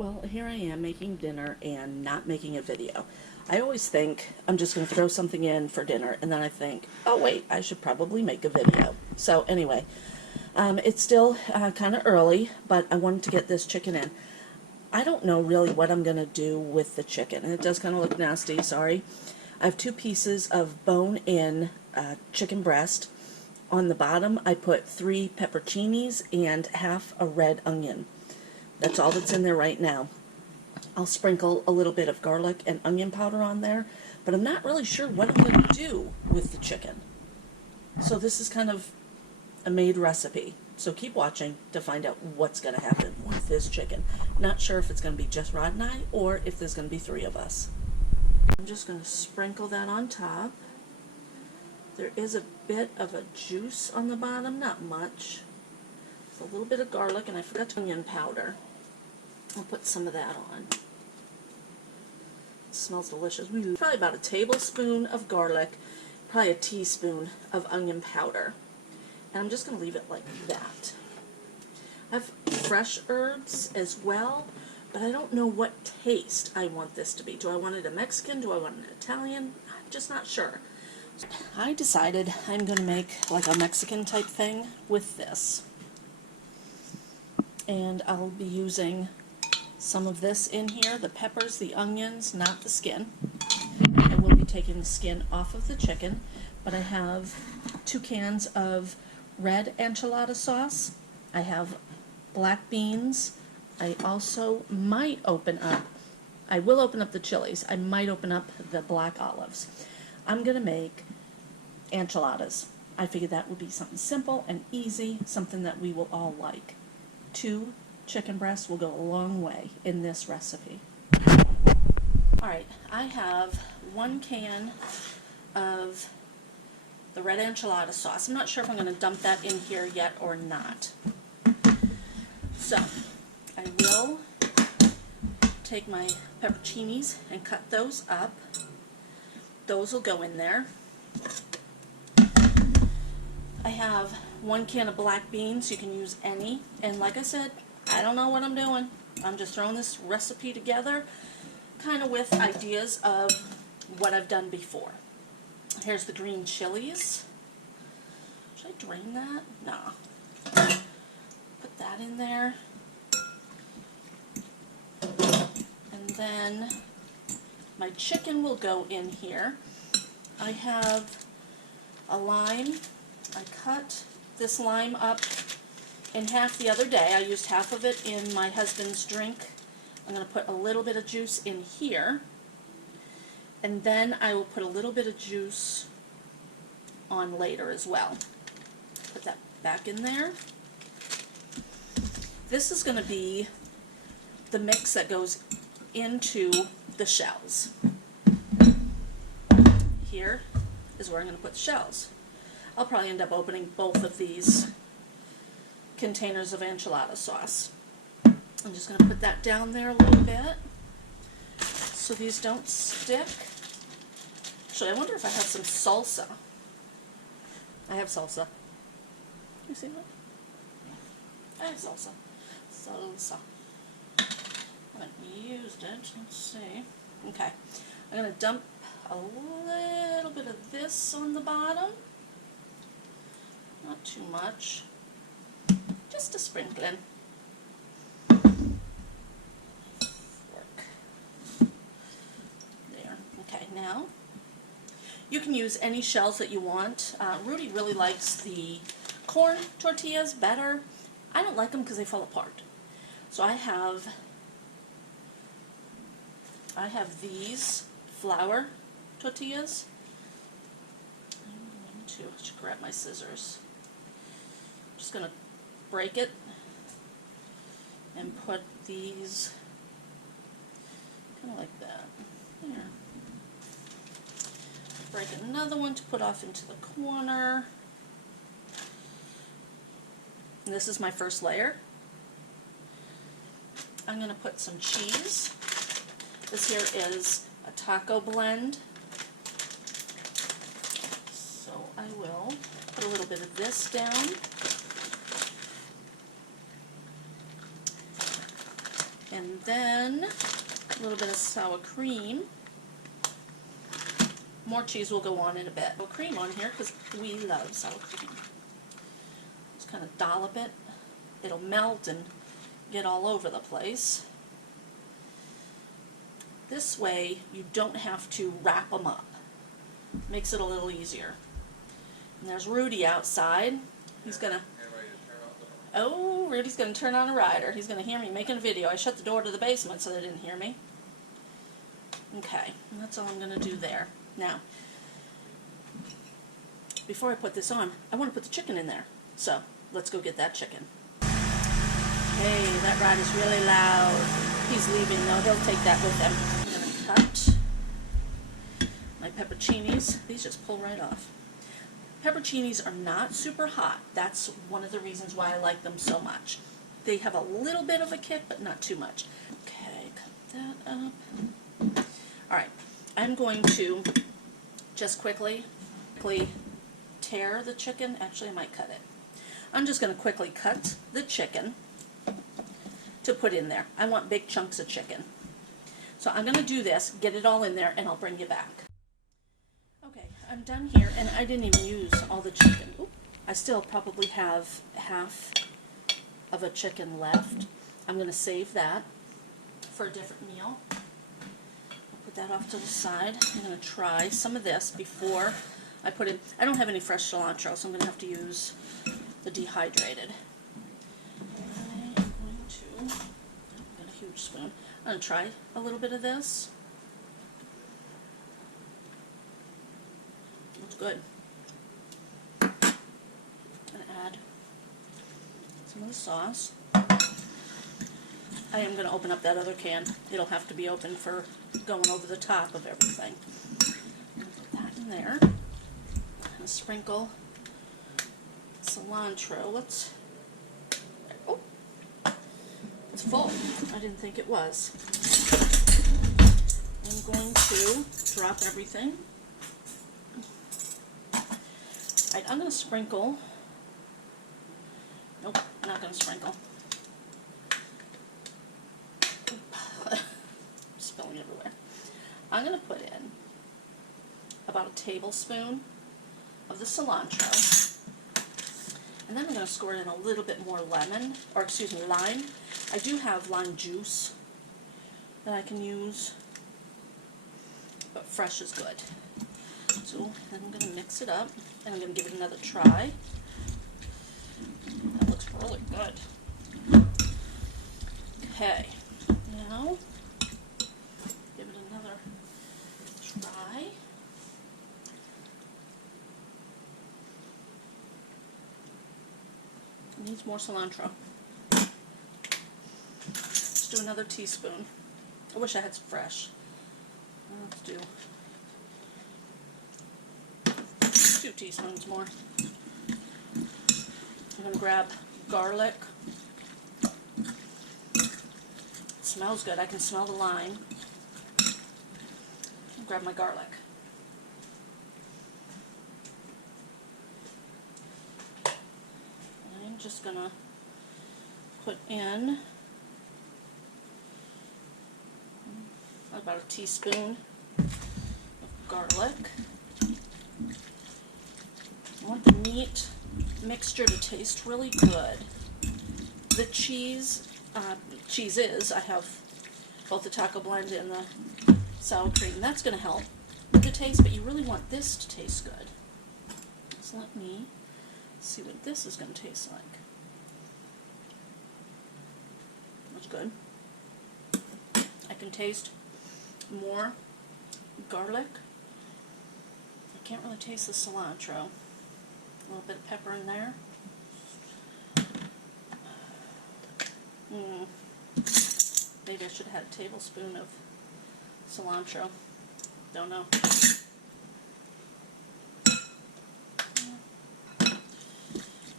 Well, here I am making dinner and not making a video. I always think I'm just going to throw something in for dinner, and then I think, oh wait, I should probably make a video. So anyway, it's still kind of early, but I wanted to get this chicken in. I don't know really what I'm going to do with the chicken, and it does kind of look nasty, sorry. I have 2 pieces of bone-in chicken breast. On the bottom, I put 3 pepperoncinis and half a red onion. That's all that's in there right now. I'll sprinkle a little bit of garlic and onion powder on there, but I'm not really sure what I'm going to do with the chicken. So this is kind of a made recipe. So keep watching to find out what's going to happen with this chicken. Not sure if it's going to be just Rod and I or if there's going to be 3 of us. I'm just going to sprinkle that on top. There is a bit of a juice on the bottom, not much. It's a little bit of garlic, and I forgot onion powder. I'll put some of that on. It smells delicious. Probably about a tablespoon of garlic, probably a teaspoon of onion powder. And I'm just going to leave it like that. I have fresh herbs as well, but I don't know what taste I want this to be. Do I want it a Mexican? Do I want it Italian? I'm just not sure. I decided I'm going to make like a Mexican type thing with this. And I'll be using some of this in here, the peppers, the onions, not the skin. I will be taking the skin off of the chicken, but I have 2 cans of red enchilada sauce. I have black beans. I also might I will open up the chilies. I might open up the black olives. I'm going to make enchiladas. I figured that would be something simple and easy, something that we will all like. 2 chicken breasts will go a long way in this recipe. Alright, I have 1 can of the red enchilada sauce. I'm not sure if I'm going to dump that in here yet or not. So, I will take my pepperoncinis and cut those up. Those will go in there. I have 1 can of black beans. You can use any. And like I said, I don't know what I'm doing. I'm just throwing this recipe together, kind of with ideas of what I've done before. Here's the green chilies. Should I drain that? No. Put that in there. And then my chicken will go in here. I have a lime. I cut this lime up in half the other day. I used half of it in my husband's drink. I'm going to put a little bit of juice in here, and then I will put a little bit of juice on later as well. Put that back in there. This is going to be the mix that goes into the shells. Here is where I'm going to put the shells. I'll probably end up opening both of these containers of enchilada sauce. I'm just going to put that down there a little bit so these don't stick. Actually, I wonder if I have some salsa. I have salsa. You see that? I have salsa. Salsa. I haven't used it. Let's see. Okay. I'm going to dump a little bit of this on the bottom. Not too much. Just a sprinkling. Fork. There. Okay, now you can use any shells that you want. Rudy really likes the corn tortillas better. I don't like them because they fall apart. So I have these flour tortillas. I should grab my scissors. I'm just going to break it and put these kind of like that. There. Break another one to put off into the corner. And this is my first layer. I'm going to put some cheese. This here is a taco blend. So I will put a little bit of this down. And then a little bit of sour cream. More cheese will go on in a bit. Sour cream on here because we love sour cream. Just kind of dollop it. It'll melt and get all over the place. This way you don't have to wrap them up. Makes it a little easier. And there's Rudy outside. He's gonna... Oh, Rudy's gonna turn on a rider. He's gonna hear me making a video. I shut the door to the basement so they didn't hear me. Okay, and that's all I'm gonna do there. Now, before I put this on, I want to put the chicken in there. So, let's go get that chicken. Hey, that rider's really loud. He's leaving though. He'll take that with him. I'm gonna cut my pepperoncinis. These just pull right off. Pepperoncinis are not super hot. That's one of the reasons why I like them so much. They have a little bit of a kick, but not too much. Okay, cut that up. Alright, I'm going to just quickly tear the chicken. Actually, I might cut it. I'm just going to quickly cut the chicken to put in there. I want big chunks of chicken. So I'm going to do this, get it all in there, and I'll bring you back. Okay, I'm done here, and I didn't even use all the chicken. Ooh, I still probably have half of a chicken left. I'm going to save that for a different meal. I'll put that off to the side. I'm going to try some of this before I put in. I don't have any fresh cilantro, so I'm going to have to use the dehydrated. I'm going to get a huge spoon. I'm going to try a little bit of this. Looks good. I'm going to add some of the sauce. I am going to open up that other can. It'll have to be open for going over the top of everything. I'm going to put that in there. I'm going to sprinkle cilantro. Let's... Oh! It's full. I didn't think it was. I'm going to drop everything. Right, I'm going to sprinkle. Nope, I'm not going to sprinkle. Spilling everywhere. I'm going to put in about a tablespoon of the cilantro. And then I'm going to squirt in a little bit more lemon, or excuse me, lime. I do have lime juice that I can use, but fresh is good. So then I'm going to mix it up, and I'm going to give it another try. That looks really good. Okay, now give it another try. It needs more cilantro. Let's do another teaspoon. I wish I had some fresh. Let's do 2 teaspoons more. I'm going to grab garlic. It smells good. I can smell the lime. I'll grab my garlic. And I'm just going to put in about a teaspoon of garlic. I want the meat mixture to taste really good. The cheese, cheeses, I have both the taco blend and the sour cream. That's going to help with the taste, but you really want this to taste good. So let me see what this is going to taste like. That's good. I can taste more garlic. I can't really taste the cilantro. A little bit of pepper in there. Maybe I should have had a tablespoon of cilantro. Don't know.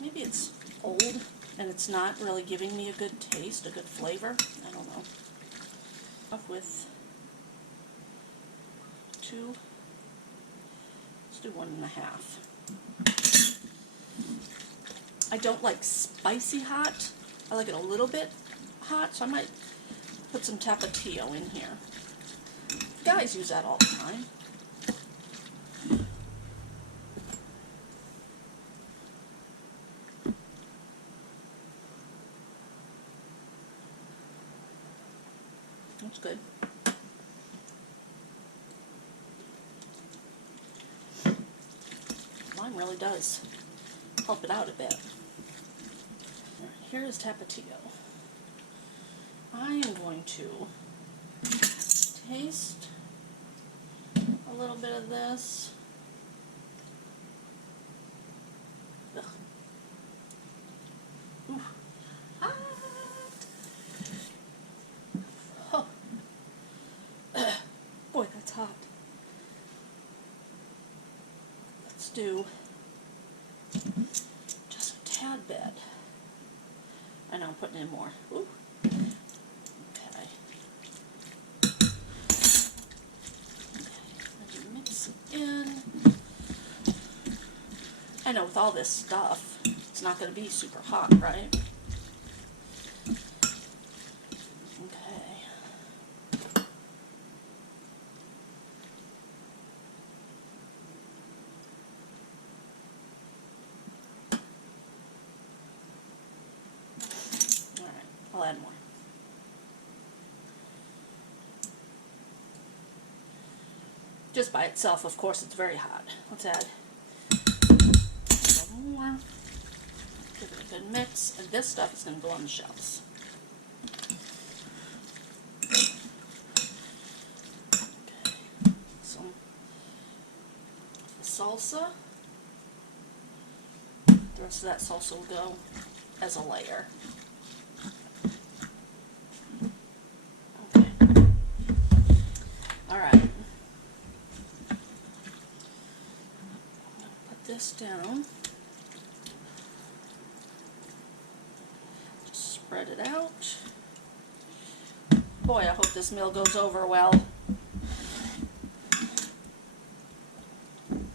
Maybe it's old and it's not really giving me a good taste, a good flavor. I don't know. Off with 2. Let's do 1.5. I don't like spicy hot. I like it a little bit hot, so I might Put some Tapatio in here. Guys use that all the time. That's good. Lime really does help it out a bit. Here is Tapatio. I am going to taste a little bit of this. Ugh. Ooh. Hot. Oh. Boy, that's hot. Let's do just a tad bit. I know I'm putting in more. Ooh. Okay. Let me mix it in. I know with all this stuff, it's not going to be super hot, right? Okay. Alright, I'll add more. Just by itself, of course, it's very hot. Let's add more. Give it a good mix, and this stuff is going to go on the shelves. Okay. Some salsa. The rest of that salsa will go as a layer. Okay. All right. Put this down. Spread it out. Boy, I hope this meal goes over well. And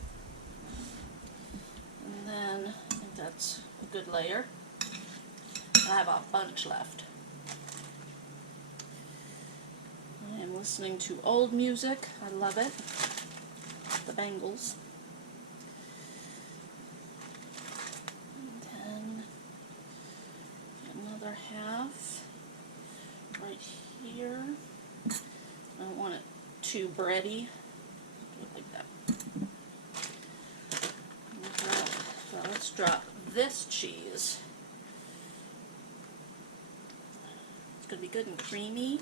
then I think that's a good layer. I have a bunch left. I am listening to old music. I love it. The Bangles. Another half right here. I don't want it too bready. Do it like that. So let's drop this cheese. It's going to be good and creamy.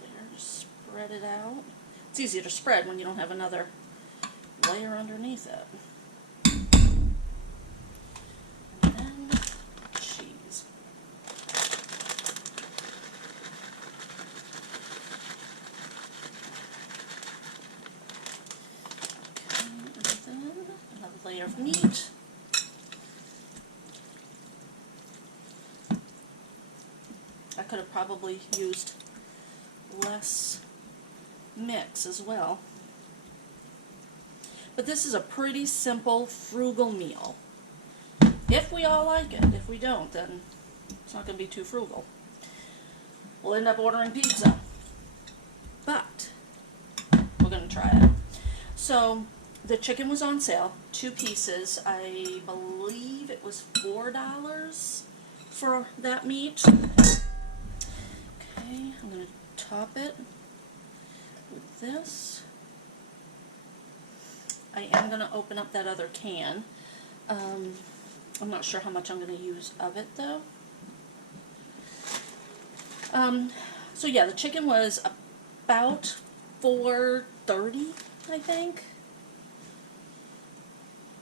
There, just spread it out. It's easier to spread when you don't have another layer underneath it. Layer of meat. I could have probably used less mix as well. But this is a pretty simple, frugal meal. If we all like it. If we don't, then it's not going to be too frugal. We'll end up ordering pizza. But we're going to try it. So the chicken was on sale, 2 pieces. I believe it was $4 for that meat. Okay, I'm going to top it with this. I am going to open up that other can. I'm not sure how much I'm going to use of it though. So yeah, the chicken was about $4.30, I think.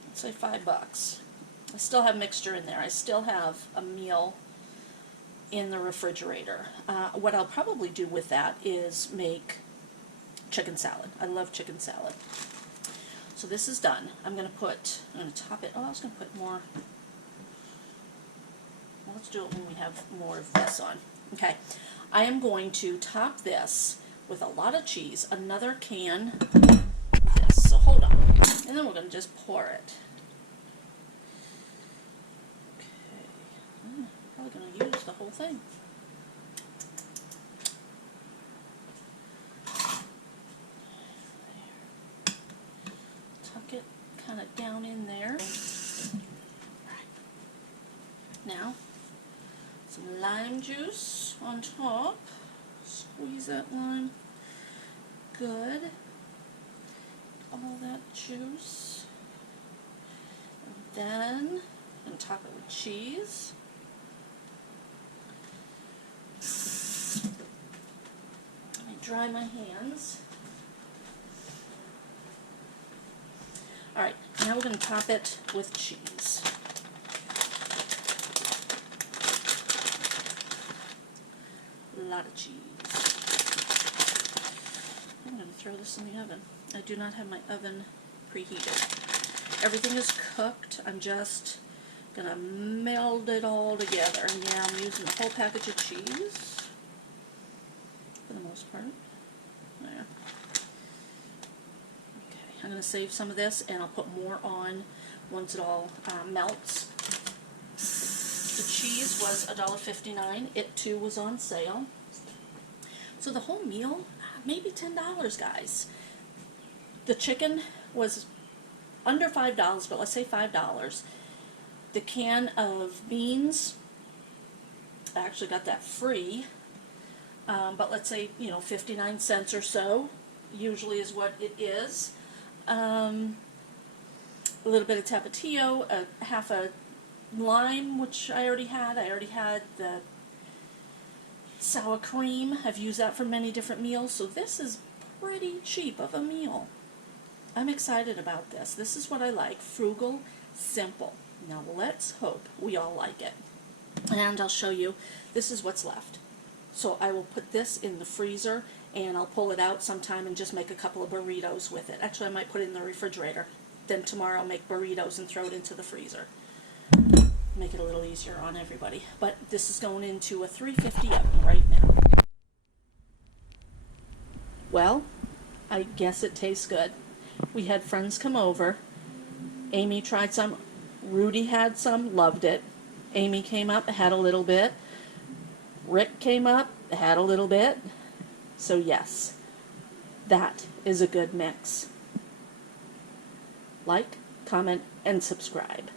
Let's say $5. I still have mixture in there. I still have a meal in the refrigerator. What I'll probably do with that is make chicken salad. I love chicken salad. So this is done. I'm going to top it. Oh, I was going to put more. Well, let's do it when we have more of this on. Okay. I am going to top this with a lot of cheese, another can of this. So hold on. And then we're going to just pour it. Okay. Probably going to use the whole thing. There. Tuck it kind of down in there. Now, some lime juice on top. Squeeze that lime. Good. All that juice. And then, and top it with cheese. Let me dry my hands. Alright, now we're going to top it with cheese. A lot of cheese. I'm going to throw this in the oven. I do not have my oven preheated. Everything is cooked. I'm just going to meld it all together. And yeah, I'm using the whole package of cheese for the most part. There. Okay, I'm going to save some of this and I'll put more on once it all melts. The cheese was $1.59. It too was on sale. So the whole meal, maybe $10, guys. The chicken was under $5, but let's say $5. The can of beans, I actually got that free, but let's say, 59 cents or so, usually is what it is. A little bit of tapatio, half a lime, which I already had. I already had the sour cream. I've used that for many different meals, so this is pretty cheap of a meal. I'm excited about this. This is what I like. Frugal, simple. Now let's hope we all like it. And I'll show you, this is what's left. So I will put this in the freezer and I'll pull it out sometime and just make a couple of burritos with it. Actually, I might put it in the refrigerator. Then tomorrow I'll make burritos and throw it into the freezer. Make it a little easier on everybody. But this is going into a 350 oven right now. Well, I guess it tastes good. We had friends come over. Amy tried some. Rudy had some, loved it. Amy came up, had a little bit. Rick came up, had a little bit. So yes, that is a good mix. Like, comment, and subscribe.